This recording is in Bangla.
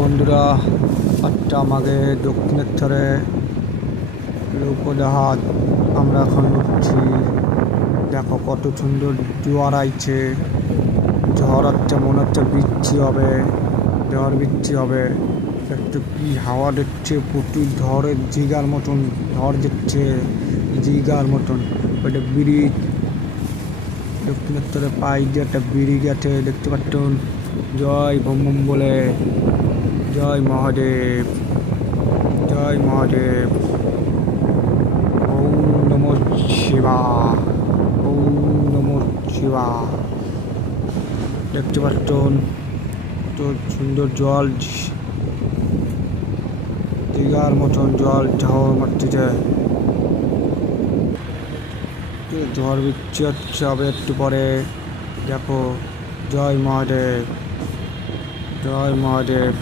বন্ধুরা, একটা আমাকে দক্ষিণেশ্বরে লোকজাহাজ আমরা এখন উঠছি। দেখো কত সুন্দর জোয়ার আইছে, ঝড় হচ্ছে, মনে হচ্ছে বৃষ্টি হবে, ঝড় বৃষ্টি হবে। একটু কি হাওয়া দিচ্ছে, প্রচুর ঝড়ের জিগার মতন ঝড় দিচ্ছে, জিগার মতন। ওইটা ব্রিজ, দক্ষিণেশ্বরে পাই যে একটা ব্রিজ আছে, দেখতে পাচ্ছেন। জয় ভোম বলে, জয় মহাদেব, জয় মহাদেব। ওম নমঃ শিবা, ওম নমঃ শিবা। দেখতে পাচ্ছেন তো সুন্দর জল, দিঘার মতন জল ঝড় মারতেছে। ঝড় বৃষ্টি হচ্ছে হবে একটু পরে। দেখো, জয় মহাদেব, জয় মহাদেব।